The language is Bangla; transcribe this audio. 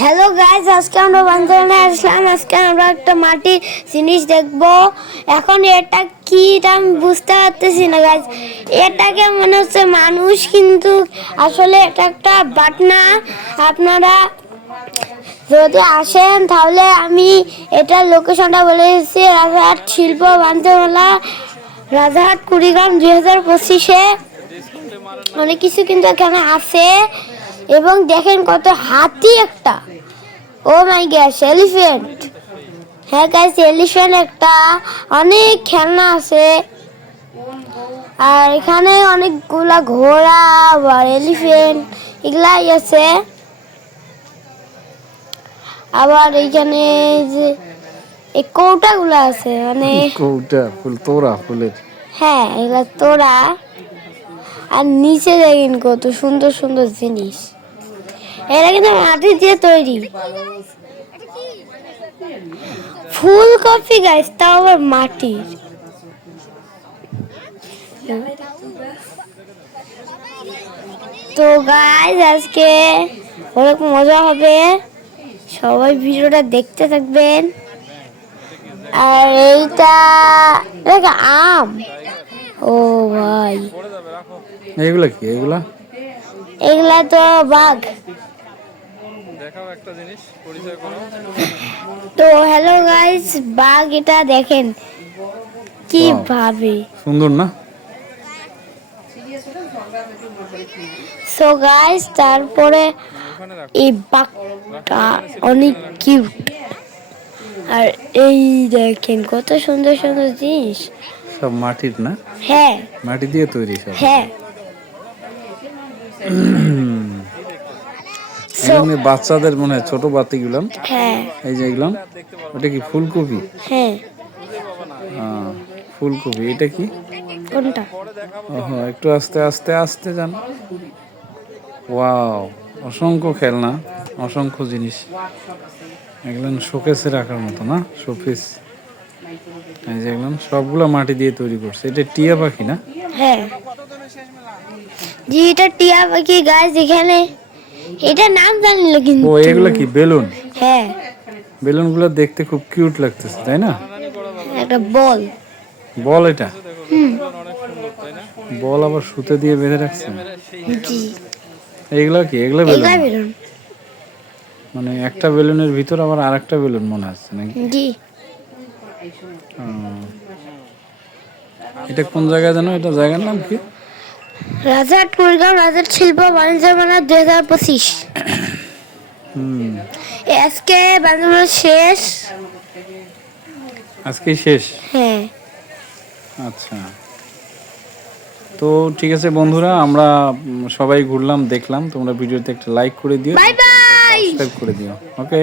হ্যালো গাইস, আজকে আমরা বান্দরবানে আসলাম। আজকে আমরা একটা মাটি জিনিস দেখবো। এখন এটা কি আমি বুঝতে পারতেছি না গাইস। এটাকে মনে হচ্ছে মানুষ, কিন্তু আসলে এটা একটা বাটনা। আপনারা যদি আসেন তাহলে আমি এটার লোকেশনটা বলে দিচ্ছি। রাজারহাট শিল্প বাণিজ্যমেলা, রাজারহাট কুড়িগ্রাম 2025-এ অনেক কিছু কিন্তু এখানে আছে। এবং দেখেন কত হাতি একটা, ও মাই গড, এলিফ্যান্ট। হ্যাঁ গাইস, এলিফ্যান্ট একটা, অনেক খেলনা আছে। আর এখানে অনেকগুলা ঘোড়া আর এলিফ্যান্ট এগুলাই আছে। আবার এইখানে যে এই কৌটাগুলো আছে, মানে কৌটা ফুল, তোড়া ফুলের। হ্যাঁ, এগুলা তোড়া। আর নিচে দেখেন কত সুন্দর সুন্দর জিনিস। এটা কিন্তু মাটি দিয়ে তৈরি। ফুলকপি গাছ, তাও আবার মাটির। তো গাইস, আজকে অনেক মজা হবে, সবাই ভিডিওটা দেখতে থাকবেন। আর এইটা আম। ও ভাই, এগুলা কি? এগুলা এগুলা তো বাঘ। তো হ্যালো গাইস, বাঘ এটা দেখেন কি ভাবে সুন্দর না? সো গাইস, তারপরে এই বাঘটা অনেক কিউট। আর এই দেখেন কত সুন্দর সুন্দর জিনিস, সব মাটির না? হ্যাঁ, মাটি দিয়ে তৈরি সব। হ্যাঁ। এখানে বাচ্চাদের মনে হয় ছোট বাতিগুলো। হ্যাঁ, এই যে এগুলো, ওটা কি ফুলকপি? হ্যাঁ। ফুলকপি। এটা কি? কোনটা? ওহো, একটু আস্তে আস্তে আস্তে যান। ওয়াও, অসংখ্য খেলনা, অসংখ্য জিনিস। এগুলো শোকেসে রাখার মতো না? শোপিস। এই যে এগুলো সবগুলো মাটি দিয়ে তৈরি করছে। এটা টিয়া পাখি না? হ্যাঁ জি, এটা টিয়া পাখি গাছ। এখানে এটা নাম জানিল কিন্তু। ও, এগুলো কি? বেলুন। হ্যাঁ, বেলুনগুলো দেখতে খুব কিউট লাগতেছে, তাই না? একটা বল। বল এটা? বল আবার সুতে দিয়ে বেঁধে রাখছে। জি, এইগুলো কি? এগুলো বেলুন? বেলুন। মানে একটা বেলুনের ভিতর আবার আরেকটা বেলুন মনে হচ্ছে নাকি? জি। এটা কোন জায়গায় জানো? এটা জায়গার নাম কি? রাজারহাট কুড়িগ্রাম রাজারহাট শিল্প বাণিজ্যমেলা 2025। আজকে বাণিজ্যমেলা শেষ। আজকেই শেষ? হ্যাঁ। আচ্ছা, তো ঠিক আছে বন্ধুরা, আমরা সবাই ঘুরলাম, দেখলাম। তোমরা ভিডিওতে একটা লাইক করে দিও, বাই বাই। সাবস্ক্রাইব করে দিও। ওকে।